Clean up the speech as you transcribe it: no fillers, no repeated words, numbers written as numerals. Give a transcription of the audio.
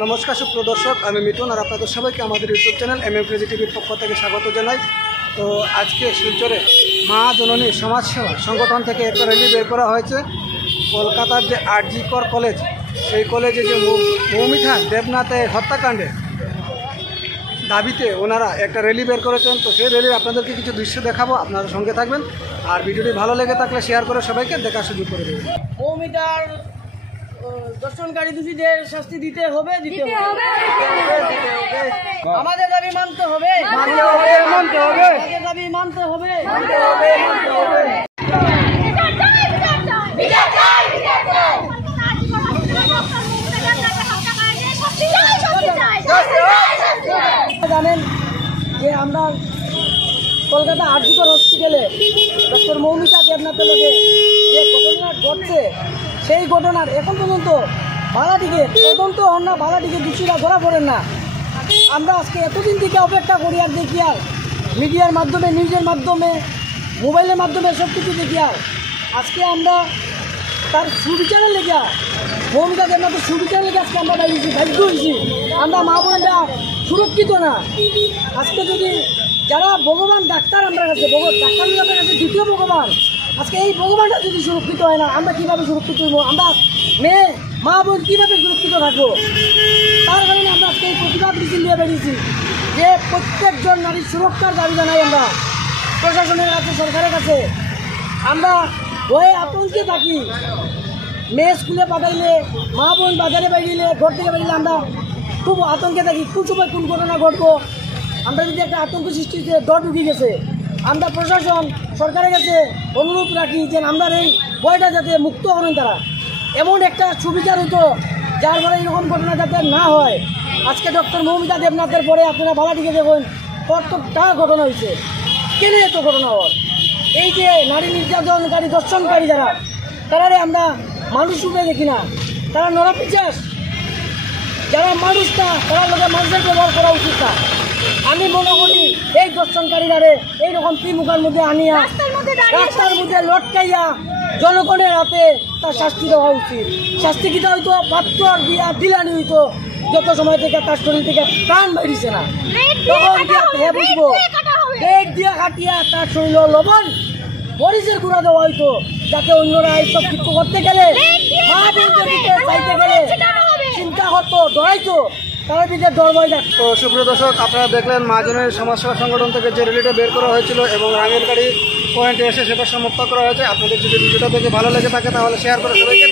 নমস্কার সুপ্রিয় দর্শক, আমি মিঠুন আর আপনাদের সবাইকে আমাদের ইউটিউব চ্যানেল MM ক্রেজি টিভির পক্ষ থেকে স্বাগত জানাই। তো আজকে শিলচরে মা জননী সমাজসেবা সংগঠন থেকে একটা র্যালি বের করা হয়েছে। কলকাতার যে RG কর কলেজ, সেই কলেজে যে মৌমিতা দেবনাথের হত্যাকাণ্ডে দাবিতে ওনারা একটা র্যালি বের করেছেন। তো সেই র্যালির আপনাদেরকে কিছু দৃশ্য দেখাবো, আপনারা সঙ্গে থাকবেন। আর ভিডিওটি ভালো লেগে থাকলে শেয়ার করে সবাইকে দেখার সুযোগ করে দেবেন। মৌমিতার দর্শনকারী দোষীদের শাস্তি দিতে হবে। আমাদের দাবি মানতে হবে, আমাদের দাবি মানতে হবে। জানেন যে আমরা কলকাতা RG কর হসপিটালে ডক্টর মৌমিতা দেবনাথের লোকে যে ঘটনা ঘটছে, সেই ঘটনার এখন পর্যন্ত বালাটিকে তদন্ত হন না, বালাটিকে দোষীরা ধরা পড়েন না। আমরা আজকে এতদিন থেকে অপেক্ষা করি আর দেখি, আর মিডিয়ার মাধ্যমে, নিউজের মাধ্যমে, মোবাইলের মাধ্যমে সব কিছু দেখি। আর আজকে আমরা তার সুবিচারের লেগে, মৌমিতা দেবনাথের সুবিচারের লেগে আজকে আমরা বাড়িয়েছি, বাধ্য হয়েছি। আমরা মা বোনেরা সুরক্ষিত না। আজকে যদি যারা ভগবান ডাক্তার আমরা কাছে, ডাক্তার কাছে দ্বিতীয় ভগবান, আজকে এই ভগবানটা যদি সুরক্ষিত হয় না, আমরা কীভাবে সুরক্ষিত হইব? আমরা মেয়ে মা বোন কীভাবে সুরক্ষিত থাকবো? তার কারণে আমরা আজকে এই প্রতিবাদ মিছিল নিয়ে বেরিয়েছি যে প্রত্যেকজন নারীর সুরক্ষার দাবি জানাই আমরা প্রশাসনের কাছে, সরকারের কাছে। আমরা ভয়ে আতঙ্কে থাকি। মেয়ে স্কুলে পাঠাইলে, মা বোন বাজারে বেরিয়ে, ঘর থেকে বেরিয়ে আমরা খুব আতঙ্কে থাকি, কোন সময় কোন ঘটনা ঘটবো। আমরা যদি একটা আতঙ্ক সৃষ্টি হচ্ছে, ডর ঢুকে গেছে। আমরা প্রশাসন, সরকারের কাছে অনুরোধ রাখি যে আমরা এই ভয়টা যাতে মুক্ত করেন, তারা এমন একটা সুবিচার হতো যার ফলে এরকম ঘটনা যাতে না হয়। আজকে ডক্টর মৌমিতা দেবনাথের পরে আপনারা বালাটিকে দেখুন কতটা ঘটনা হয়েছে। কেন এত ঘটনা হয়? এই যে নারী নির্যাতনকারী, দর্শনকারী যারা, তারারে আমরা মানুষ রূপে দেখি না, তারা নরপিশাচ। যারা মানুষটা, তারা লোকের মানুষের ব্যবহার করা উচিত না। আমি মনে করি এই দর্শনকারীরারে এইরকম ত্রিমুখার মধ্যে আনিয়া রাস্তার মধ্যে লটকাইয়া জনগণের হাতে তার শাস্তি দেওয়া উচিত। শাস্তি কিটা হইতো পাত্তর দিয়া দিলানি হইতো, যত সময় থেকে তার শরীর থেকে প্রাণ বেরিয়েছে না, তখন হে বুঝবো পেট দিয়া কাটিয়া তার শরীর লবণ মরিচের গুঁড়া দেওয়া হইতো, যাতে অন্যরা এইসব কিছু করতে গেলে, মা বোনদের দিকে চাইতে গেলে চিন্তা করতো, ডরাইতো, তারা দিকে ডরবই থাকতো। তো সুপ্রিয় দর্শক, আপনারা দেখলেন মা জননী সমাজসেবা সংগঠন থেকে যে র্যালিটা বের করা হয়েছিল এবং রাঙের গাড়ি পয়েন্টে এসে সেটা সমাপ্ত করা হয়েছে। আপনাদের যদি ভিডিওটা দেখে ভালো লেগে থাকে তাহলে শেয়ার করে সবাইকে